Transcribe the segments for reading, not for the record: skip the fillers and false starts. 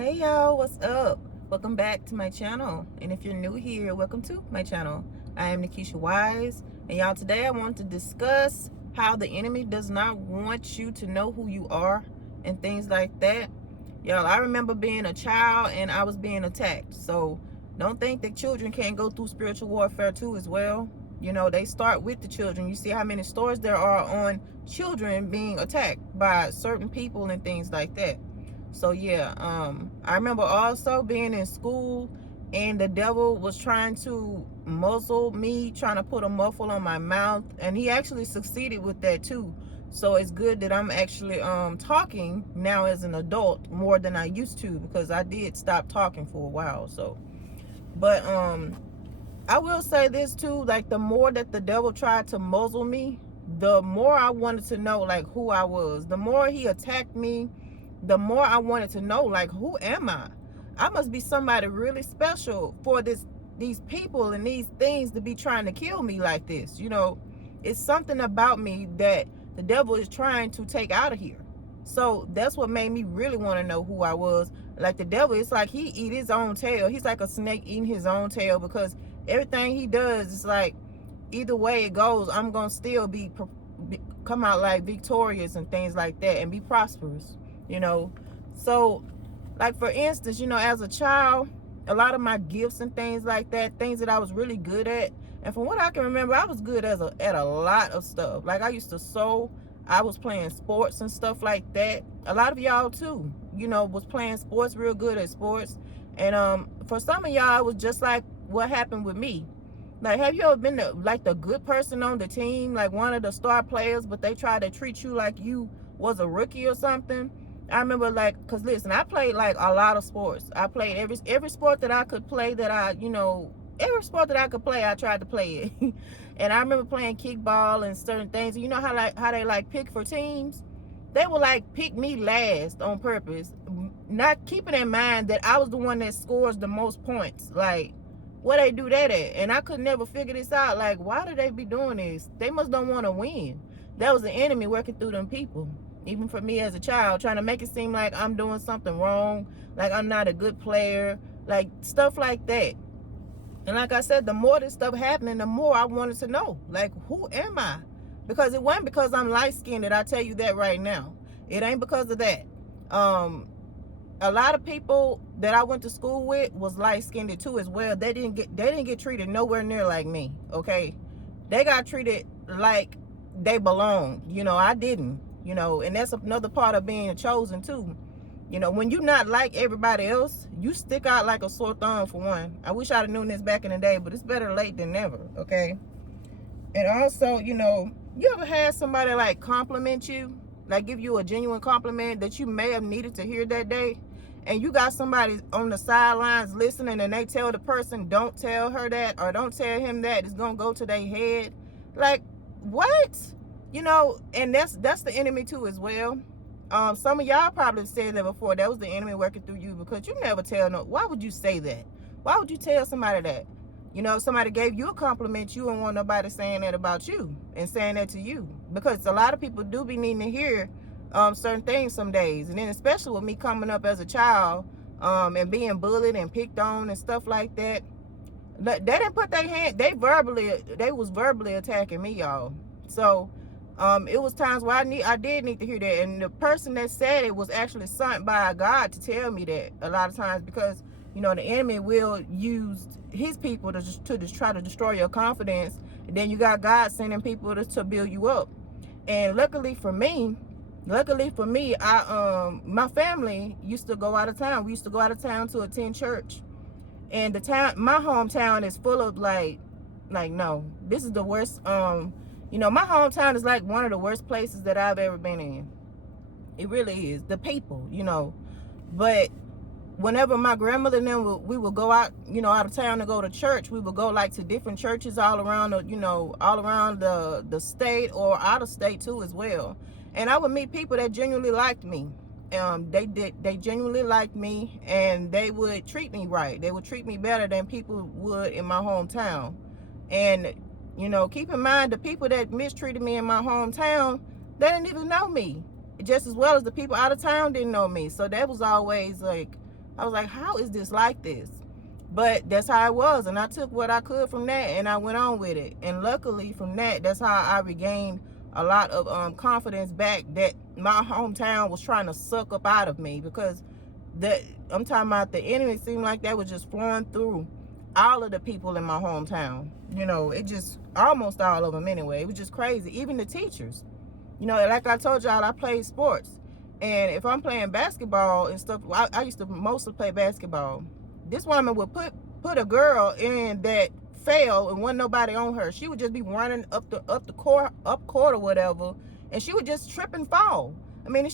Hey y'all, what's up? Welcome back to my channel. And if you're new here, welcome to my channel. I am Nikisha Wise. And y'all, today I want to discuss how the enemy does not want you to know who you are and things like that. Y'all, I remember being a child and I was being attacked. So don't think that children can't go through spiritual warfare too as well. You know, they start with the children. You see how many stories there are on children being attacked by certain people and things like that. So yeah, I remember also being in school and the devil was trying to muzzle me, trying to put a muffle on my mouth, and he actually succeeded with that too. So it's good that I'm actually talking now as an adult more than I used to, because I did stop talking for a while. So but I will say this too, like the more that the devil tried to muzzle me, the more I wanted to know like who I was. The more he attacked me, the more I wanted to know, like, who am I? I must be somebody really special for these people and these things to be trying to kill me like this. You know, it's something about me that the devil is trying to take out of here. So that's what made me really want to know who I was. Like the devil, it's like he eat his own tail. He's like a snake eating his own tail, because everything he does is like, either way it goes, I'm gonna still come out like victorious and things like that, and be prosperous. You know, so like for instance, you know, as a child, a lot of my gifts and things like that, things that I was really good at, and from what I can remember, I was good at a lot of stuff. Like I used to sew, I was playing sports and stuff like that. A lot of y'all too, you know, was playing sports, real good at sports. And for some of y'all, it was just like what happened with me. Like, have you ever been like the good person on the team, like one of the star players, but they tried to treat you like you was a rookie or something? I remember, like, cause listen, I played like a lot of sports. I played every sport that I could play, that every sport that I could play, I tried to play it. And I remember playing kickball and certain things. You know how they like pick for teams? They would like pick me last on purpose, not keeping in mind that I was the one that scores the most points. Like, where they do that at? And I could never figure this out. Like, why do they be doing this? They must don't want to win. That was the enemy working through them people. Even for me as a child, trying to make it seem like I'm doing something wrong, like I'm not a good player, like stuff like that. And like I said, the more this stuff happening, the more I wanted to know, like, who am I? Because it wasn't because I'm light-skinned, I tell you that right now. It ain't because of that. A lot of people that I went to school with was light-skinned too as well. They didn't get treated nowhere near like me, okay? They got treated like they belonged. You know, I didn't. You know, and that's another part of being chosen too. You know, when you're not like everybody else, you stick out like a sore thumb, for one. I wish I'd have known this back in the day, but it's better late than never, okay? And also, you know, you ever had somebody like compliment you, like give you a genuine compliment that you may have needed to hear that day, and you got somebody on the sidelines listening, and they tell the person, don't tell her that, or don't tell him that, it's gonna go to their head. Like, what? You know, and that's the enemy too as well. Some of y'all probably said that before. That was the enemy working through you, because you never tell no. Why would you say that? Why would you tell somebody that? You know, if somebody gave you a compliment, you don't want nobody saying that about you and saying that to you, because a lot of people do be needing to hear certain things some days. And then especially with me coming up as a child, and being bullied and picked on and stuff like that, they didn't put their hand. They was verbally attacking me, y'all. So it was times where I did need to hear that, and the person that said it was actually sent by God to tell me that a lot of times, because you know the enemy will use his people to just try to destroy your confidence, and then you got God sending people to build you up. And luckily for me, I my family used to go out of town. We used to go out of town to attend church, and my hometown is full of like no, this is the worst. You know, my hometown is like one of the worst places that I've ever been in. It really is. The people, you know. But whenever my grandmother and them, we would go out, you know, out of town to go to church, we would go like to different churches all around the, you know, all around the state or out of state too as well. And I would meet people that genuinely liked me. They genuinely liked me, and they would treat me right. They would treat me better than people would in my hometown. And you know, keep in mind, the people that mistreated me in my hometown, they didn't even know me, just as well as the people out of town didn't know me. So that was always like I was like, how is this like this? But that's how it was, and I took what I could from that, and I went on with it. And luckily, from that, that's how I regained a lot of confidence back that my hometown was trying to suck up out of me, because that I'm talking about the enemy seemed like that was just flowing through all of the people in my hometown. You know, it just almost all of them anyway. It was just crazy. Even the teachers. You know, like I told y'all, I played sports, and if I'm playing basketball and stuff, I used to mostly play basketball. This woman would put a girl in that fell and wasn't nobody on her. She would just be running up court or whatever, and she would just trip and fall. I mean,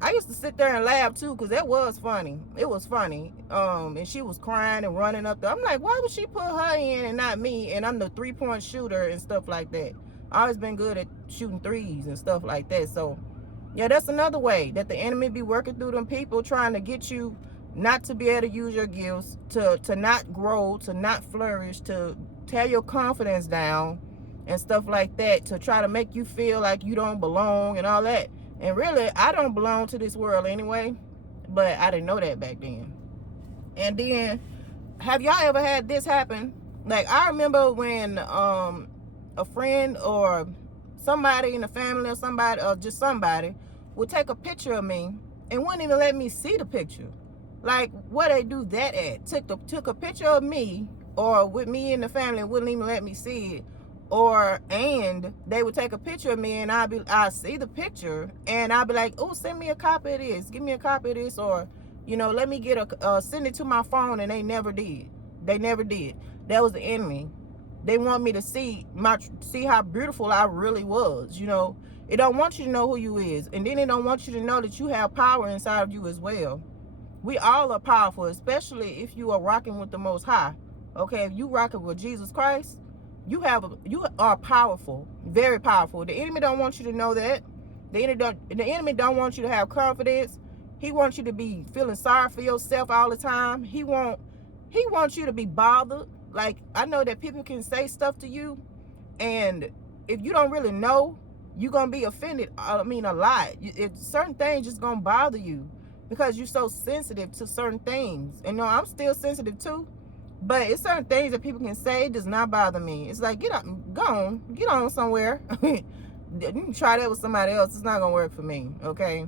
I used to sit there and laugh too, because that was funny. It was funny. And she was crying and running up there. I'm like, why would she put her in and not me? And I'm the 3-point shooter and stuff like that. I always been good at shooting threes and stuff like that. So yeah, that's another way that the enemy be working through them people, trying to get you not to be able to use your gifts, to not grow, to not flourish, to tear your confidence down and stuff like that, to try to make you feel like you don't belong and all that. And really, I don't belong to this world anyway, but I didn't know that back then. And then, have y'all ever had this happen? Like, I remember when a friend or somebody in the family or somebody, or just somebody, would take a picture of me and wouldn't even let me see the picture. Like, where they do that at? Took a picture of me or with me in the family and wouldn't even let me see it. And they would take a picture of me and I'd see the picture and I'd be like, oh, send me a copy of this, give me a copy of this, or, you know, let me get send it to my phone. And they never did. That was the enemy. They want me to see how beautiful I really was. You know, it don't want you to know who you is, and then it don't want you to know that you have power inside of you as well. We all are powerful, especially if you are rocking with the Most High. Okay, if you rocking with Jesus Christ, you are powerful, very powerful. The enemy don't want you to know that. The enemy don't want you to have confidence. He wants you to be feeling sorry for yourself all the time. He wants you to be bothered. Like, I know that people can say stuff to you, and if you don't really know, you're gonna be offended. I mean, a lot. Certain things just gonna bother you because you're so sensitive to certain things. And no, I'm still sensitive too. But it's certain things that people can say does not bother me. It's like, get on somewhere. You can try that with somebody else. It's not gonna work for me, okay?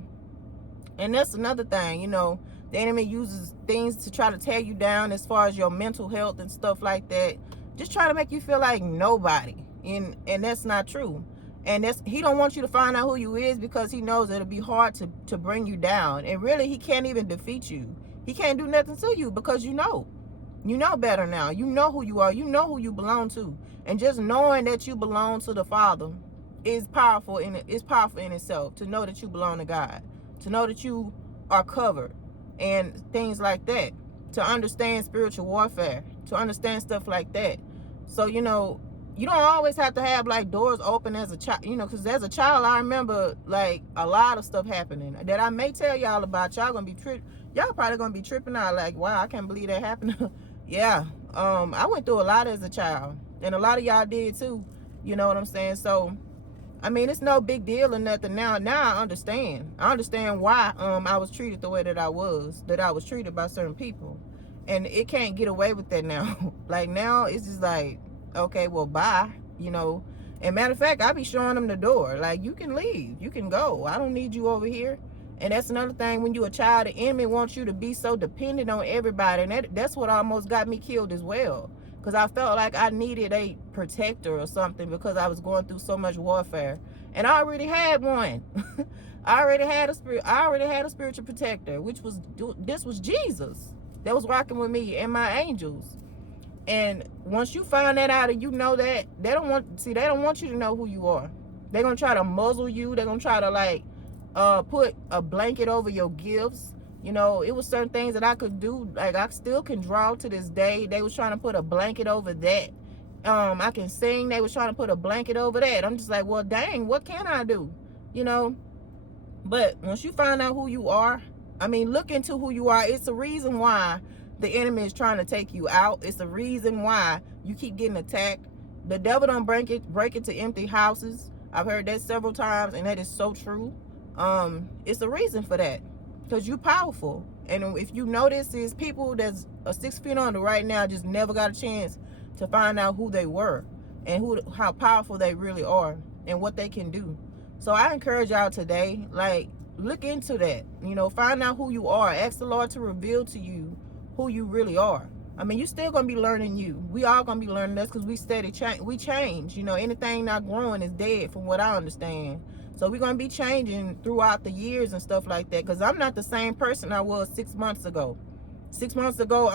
And that's another thing, you know, the enemy uses things to try to tear you down as far as your mental health and stuff like that. Just try to make you feel like nobody. And that's not true. And he don't want you to find out who you is, because he knows it'll be hard to bring you down. And really, he can't even defeat you. He can't do nothing to you, because you know better now. You know who you are. You know who you belong to. And just knowing that you belong to the Father is powerful in itself. To know that you belong to God, to know that you are covered and things like that, to understand spiritual warfare, to understand stuff like that. So, you know, you don't always have to have like doors open as a child, you know, because as a child, I remember like a lot of stuff happening that I may tell y'all about. Y'all probably gonna be tripping out like, wow, I can't believe that happened. Yeah, I went through a lot as a child, and a lot of y'all did too. You know what I'm saying? So, I mean, it's no big deal or nothing now. Now I understand. I understand why I was treated the way that I was treated by certain people, and it can't get away with that now. Like, now it's just like, okay, well, bye, you know. And matter of fact, I be showing them the door. Like, you can leave, you can go. I don't need you over here. And that's another thing. When you're a child, the enemy wants you to be so dependent on everybody, and that's what almost got me killed as well. Because I felt like I needed a protector or something, because I was going through so much warfare, and I already had one. I already had a spiritual protector, this was Jesus that was rocking with me and my angels. And once you find that out and you know that, they don't want you to know who you are. They're gonna try to muzzle you. They're gonna try to like put a blanket over your gifts. You know, it was certain things that I could do. Like, I still can draw to this day. They was trying to put a blanket over that. I can sing. They was trying to put a blanket over that. I'm just like, well, dang, what can I do? You know? But once you find out who you are, I mean, look into who you are. It's a reason why the enemy is trying to take you out. It's the reason why you keep getting attacked. The devil don't break into empty houses. I've heard that several times, and that is so true. It's a reason for that, because you're powerful, And if you notice, is people that's 6 feet under right now just never got a chance to find out who they were and how powerful they really are and what they can do. So I encourage y'all today, like, look into that. You know, find out who you are. Ask the Lord to reveal to you who you really are. I mean, you're still gonna be learning you. We all gonna be learning this because we steady change. We change. You know, anything not growing is dead, from what I understand. So we're gonna be changing throughout the years and stuff like that. Because I'm not the same person I was 6 months ago. 6 months ago,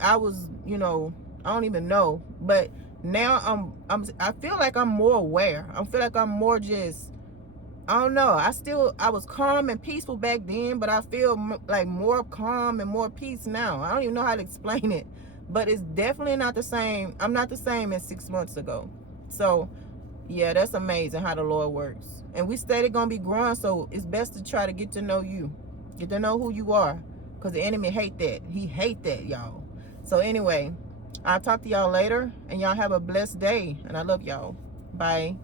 I was, you know, I don't even know. But now I feel like I'm more aware. I feel like I'm more just, I don't know. I was calm and peaceful back then, but I feel like more calm and more peace now. I don't even know how to explain it, but it's definitely not the same. I'm not the same as 6 months ago. So yeah, that's amazing how the Lord works. And we steady gonna be growing, so it's best to try to get to know you. Get to know who you are. Because the enemy hate that. He hate that, y'all. So anyway, I'll talk to y'all later. And y'all have a blessed day. And I love y'all. Bye.